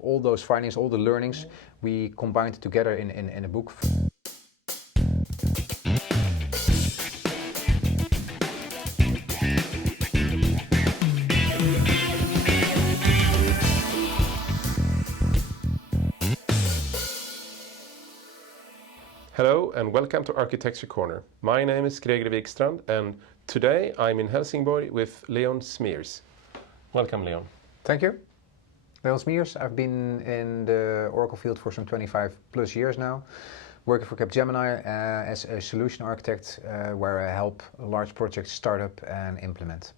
all those findings, all the learnings, we combined together in a book. Hello and welcome to Architecture Corner. My name is Wikstrand and today I'm in Helsingborg with Léon Smiers. Welcome, Léon. Thank you. Léon Smiers. I've been in the Oracle field for some 25 plus years now, working for Capgemini as a solution architect where I help large projects start up and implement.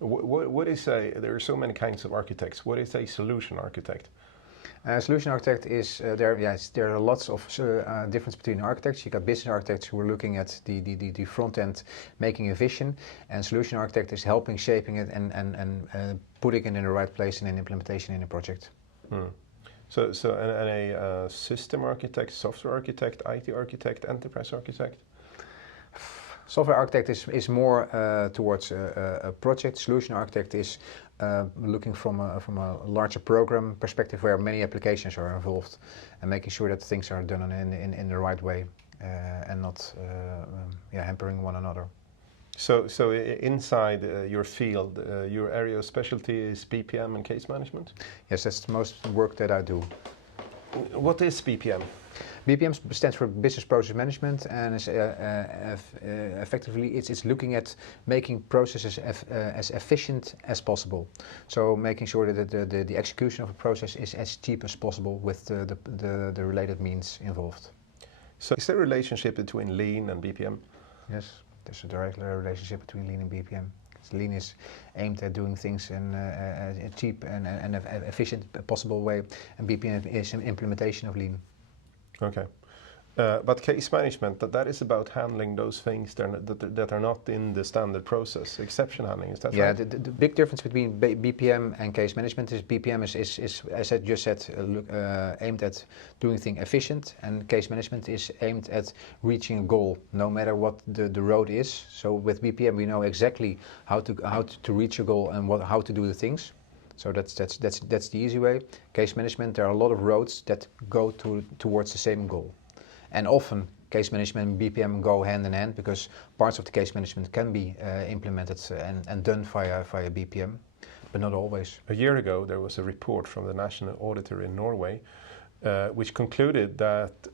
There are so many kinds of architects. What is a solution architect? Solution architect is, there are lots of difference between architects. You got business architects who are looking at the front end, making a vision, and solution architect is helping shaping it and putting it in the right place in an implementation in a project. So a system architect, software architect, IT architect, enterprise architect? Software architect is more towards a project. Solution architect is looking from a larger program perspective where many applications are involved and making sure that things are done in the right way and not hampering one another. So inside your field, your area of specialty is BPM and case management? Yes, that's the most work that I do. What is BPM? BPM stands for Business Process Management, and is, effectively it's looking at making processes as efficient as possible. So making sure that the execution of a process is as cheap as possible with the related means involved. So is there a relationship between Lean and BPM? Yes, there's a direct relationship between Lean and BPM. Lean is aimed at doing things in a cheap and efficient possible way, and BPM is an implementation of Lean. Okay, but case management, that is about handling those things that are not in the standard process, exception handling, is that right? Yeah, the big difference between BPM and case management is BPM is as I just said, aimed at doing things efficient, and case management is aimed at reaching a goal, no matter what the road is. So with BPM we know exactly how to reach a goal and how to do the things. So that's the easy way. Case management, there are a lot of roads that go towards the same goal. And often case management and BPM go hand in hand because parts of the case management can be implemented and done via BPM, but not always. A year ago there was a report from the National Auditor in Norway which concluded that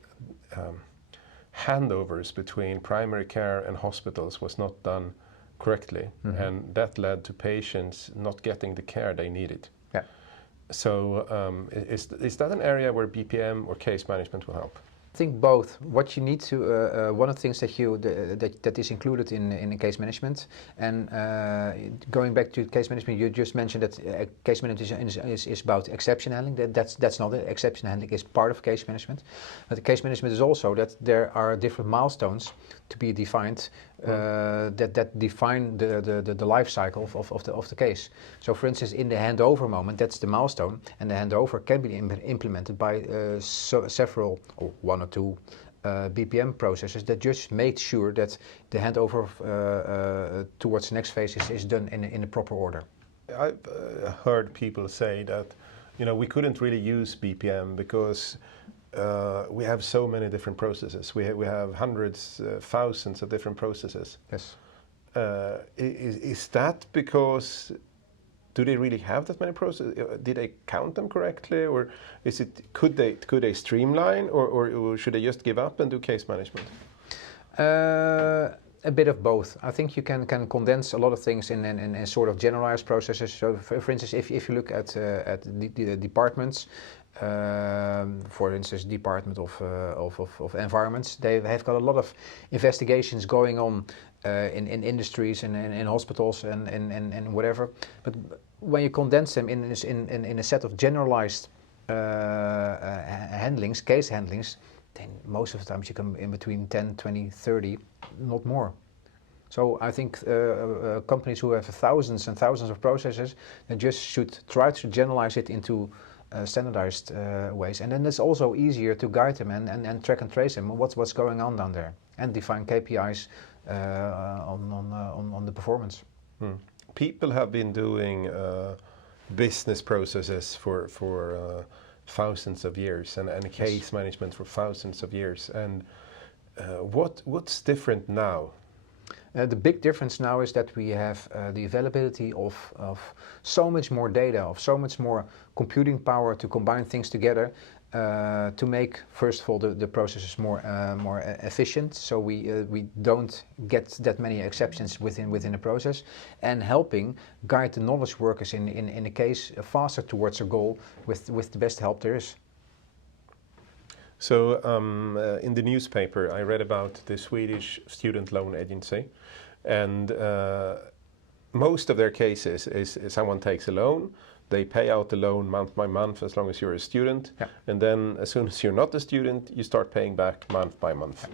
handovers between primary care and hospitals was not done correctly, and that led to patients not getting the care they needed. Yeah. So is that an area where BPM or case management will help? I think both. What you need to, one of the things that is included in case management, and going back to case management, you just mentioned that case management is about exception handling. That's not it. Exception handling is part of case management, but the case management is also that there are different milestones to be defined that define the life cycle of the case. So, for instance, in the handover moment, that's the milestone, and the handover can be implemented by several or one or two BPM processes that just made sure that the handover towards the next phase is done in a proper order. I've heard people say that, we couldn't really use BPM because we have so many different processes. We have hundreds, thousands of different processes. Yes. Is that because, do they really have that many processes? Did they count them correctly, or could they streamline, or should they just give up and do case management? A bit of both. I think you can condense a lot of things in sort of generalized processes. So, for instance, if you look at the departments, for instance, Department of Environments, they have got a lot of investigations going on in industries and in hospitals and whatever. But when you condense them in a set of generalized case handlings, then most of the times you come in between 10, 20, 30, not more. So I think companies who have thousands and thousands of processes, they just should try to generalize it into standardized ways, and then it's also easier to guide them and track and trace them what's going on down there, and define KPIs on the performance. People have been doing business processes for thousands of years, and Yes. case management for thousands of years. And what's different now? The big difference now is that we have the availability of so much more data, of so much more computing power to combine things together to make, first of all, the processes more efficient, so we don't get that many exceptions within a process, and helping guide the knowledge workers in a case faster towards a goal with the best help there is. So in the newspaper, I read about the Swedish student loan agency, and most of their cases is someone takes a loan, they pay out the loan month by month as long as you're a student, Yeah. and then as soon as you're not a student, you start paying back month by month.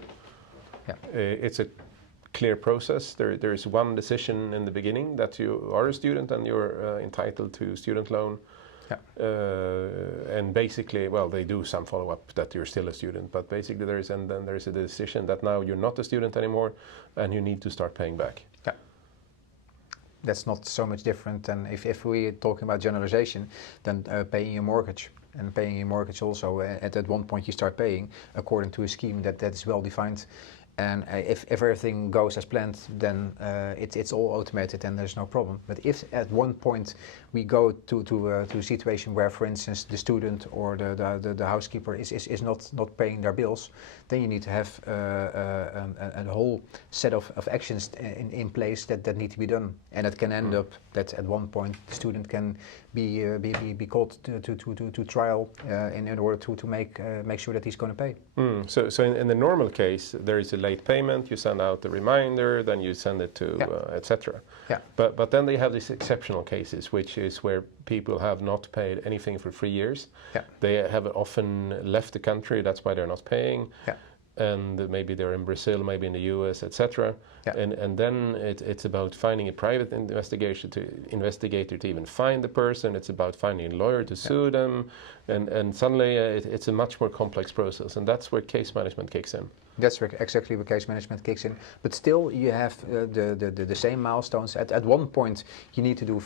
Yeah. It's a clear process. There is one decision in the beginning that you are a student and you're entitled to student loan. Yeah. And basically, well, they do some follow-up that you're still a student, but basically then there is a decision that now you're not a student anymore and you need to start paying back. Yeah. That's not so much different than if we're talking about generalization, then paying your mortgage. And paying your mortgage also, at one point you start paying according to a scheme that is well defined. And if everything goes as planned, then it's all automated and there's no problem. But if at one point we go to a situation where, for instance, the student or the housekeeper is not paying their bills, then you need to have a whole set of actions in place that need to be done. And it can end up that at one point the student can be called to trial in order to make sure that he's going to pay. So in the normal case, there is a late payment, you send out the reminder, then you send it to etc. Yeah. But then they have these exceptional cases, which is where people have not paid anything for 3 years. Yeah. They have often left the country, that's why they're not paying. Yeah. And maybe they're in Brazil, maybe in the US, etc. Yeah. And then it's about finding a private investigator to even find the person. It's about finding a lawyer to sue them, and suddenly it's a much more complex process, and that's where case management kicks in. That's exactly where case management kicks in. But still, you have the same milestones. At one point, you need to do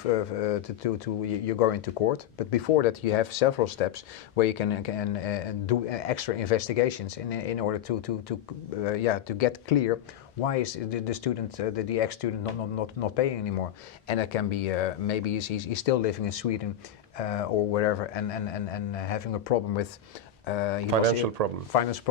you go into court. But before that, you have several steps where you can do extra investigations in order to get clear why is the student, the ex-student, not paying anymore. And it can be maybe he's still living in Sweden or wherever, and having a problem with. Financial problem.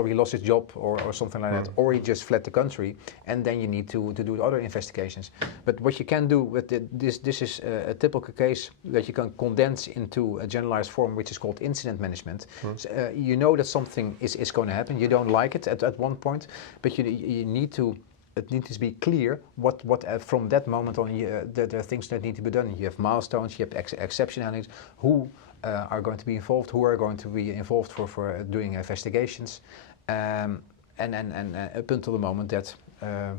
He lost his job or something like that, or he just fled the country, and then you need to do other investigations. But what you can do with this is a typical case that you can condense into a generalized form, which is called incident management. So, you know that something is going to happen. You don't like it at one point, but you need to. It needs to be clear what from that moment on there are things that need to be done. You have milestones, you have exception handlings, who are going to be involved, who are going to be involved for doing investigations, and up until the moment that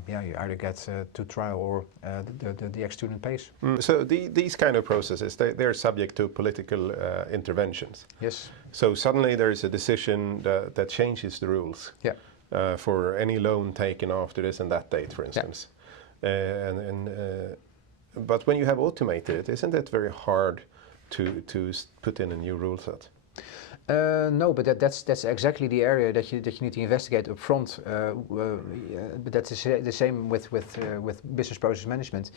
you either get to trial or the ex-student pays. So these kind of processes, they're subject to political interventions. Yes. So suddenly there is a decision that changes the rules. Yeah. For any loan taken after this and that date, for instance. Yeah. But when you have automated it, isn't it very hard to put in a new rule set? No, but that's exactly the area that you need to investigate up front. But that's the same with business process management.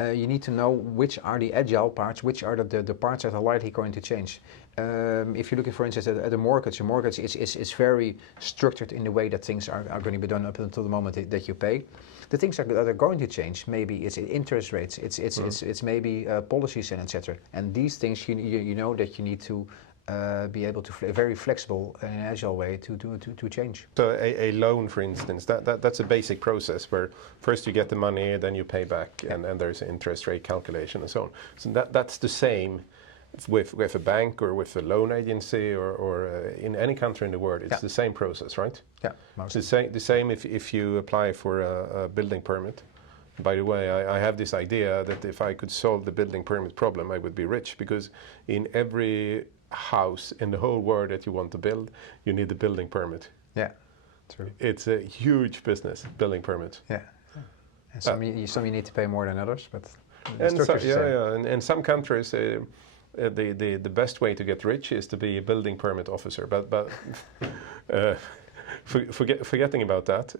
You need to know which are the agile parts, which are the parts that are likely going to change. If you're looking, for instance, at a mortgage is very structured in the way that things are going to be done up until the moment that you pay. The things that are going to change, maybe it's interest rates, it's maybe policies and etc. And these things you know that you need to be able to very flexible in an agile way to change. So a loan, for instance, that's a basic process where first you get the money, then you pay back, and there's an interest rate calculation and so on. So that's the same with a bank or with a loan agency or in any country in the world. It's the same process, right? Yeah. It's the same if you apply for a building permit. By the way, I have this idea that if I could solve the building permit problem, I would be rich, because in every house in the whole world that you want to build, you need a building permit. Yeah, true. It's a huge business, building permit. Yeah, and some you need to pay more than others, but and some countries the best way to get rich is to be a building permit officer. But forgetting about that.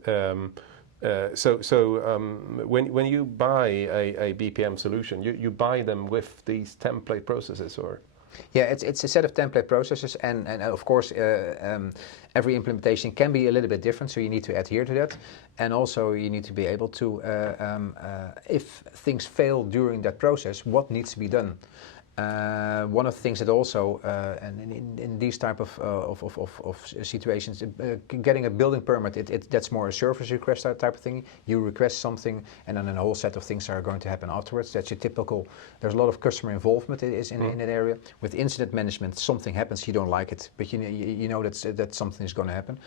When you buy a BPM solution, you buy them with these template processes, or? Yeah, it's a set of template processes, and of course every implementation can be a little bit different, so you need to adhere to that, and also you need to be able to, if things fail during that process, what needs to be done. One of the things that also, and in these type of situations, getting a building permit, that's more a service request type of thing. You request something, and then a whole set of things are going to happen afterwards. That's your typical. There's a lot of customer involvement in that area. With incident management, something happens, you don't like it, but you know that something is going to happen.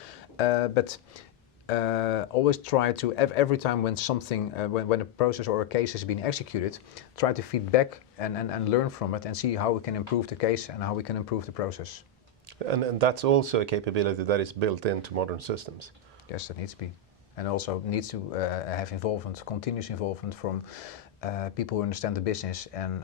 Always try to, every time when something, when a process or a case is being executed, try to feed back and learn from it and see how we can improve the case and how we can improve the process. And that's also a capability that is built into modern systems. Yes, that needs to be. And also needs to have involvement, continuous involvement from people who understand the business and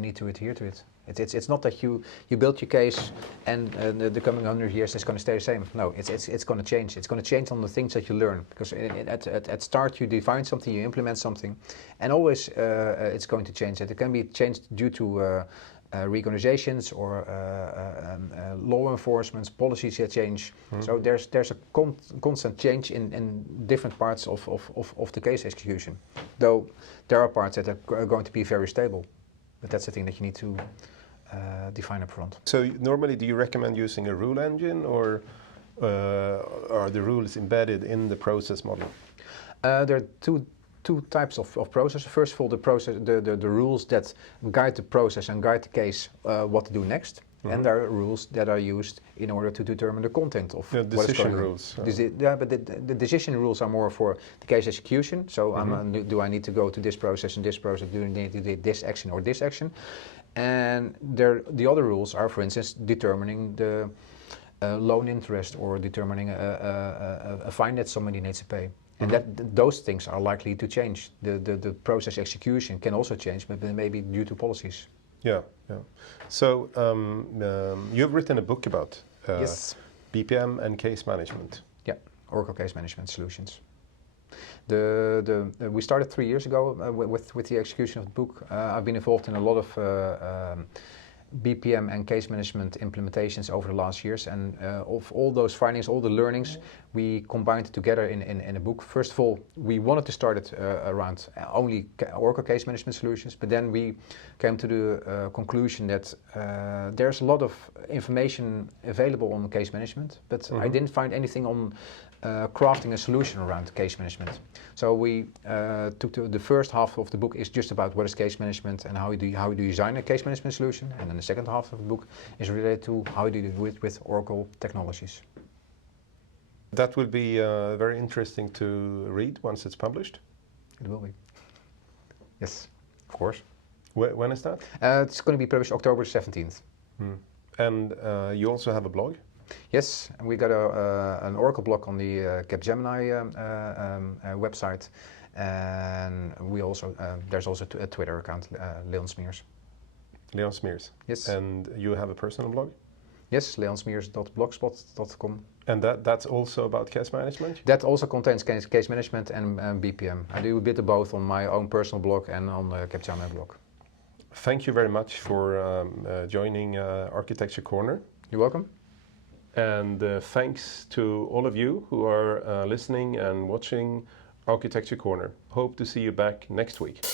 need to adhere to it. It's not that you build your case and the coming 100 years it's going to stay the same. No, it's going to change. It's going to change on the things that you learn, because at start you define something, you implement something, and always it's going to change. It can be changed due to reorganizations or law enforcement policies that change. So there's a constant change in different parts of the case execution. Though there are parts that are going to be very stable, but that's the thing that you need to define up front. So normally, do you recommend using a rule engine, or are the rules embedded in the process model? There are two types of process. First of all, the rules that guide the process and guide the case what to do next. And there are rules that are used in order to determine the content of what is going on. Decision rules. Yeah, but the decision rules are more for the case execution. So do I need to go to this process and this process? Do I need to do this action or this action? And the other rules are, for instance, determining the loan interest or determining a fine that somebody needs to pay. And those things are likely to change. The process execution can also change, but maybe due to policies. Yeah. So you've written a book about Yes. BPM and case management. Yeah, Oracle Case Management Solutions. We started 3 years ago with the execution of the book. I've been involved in a lot of BPM and case management implementations over the last years, and of all those findings, all the learnings, we combined it together in a book. First of all, we wanted to start it around only Oracle Case Management Solutions, but then we came to the conclusion that there's a lot of information available on case management, but I didn't find anything on crafting a solution around case management. So we took the first half of the book is just about what is case management and how do you design a case management solution, and then the second half of the book is related to how do you do it with Oracle technologies. That will be very interesting to read once it's published. It will be. Yes, of course. When is that? It's going to be published October 17th. And you also have a blog? Yes, and we got an Oracle blog on the Capgemini website, and we also there's also a Twitter account, Léon Smiers. Léon Smiers. Yes. And you have a personal blog? Yes, leonsmiers.blogspot.com. And that's also about case management? That also contains case management and BPM. I do a bit of both on my own personal blog and on the Capgemini blog. Thank you very much for joining Architecture Corner. You're welcome. And thanks to all of you who are listening and watching Architecture Corner. Hope to see you back next week.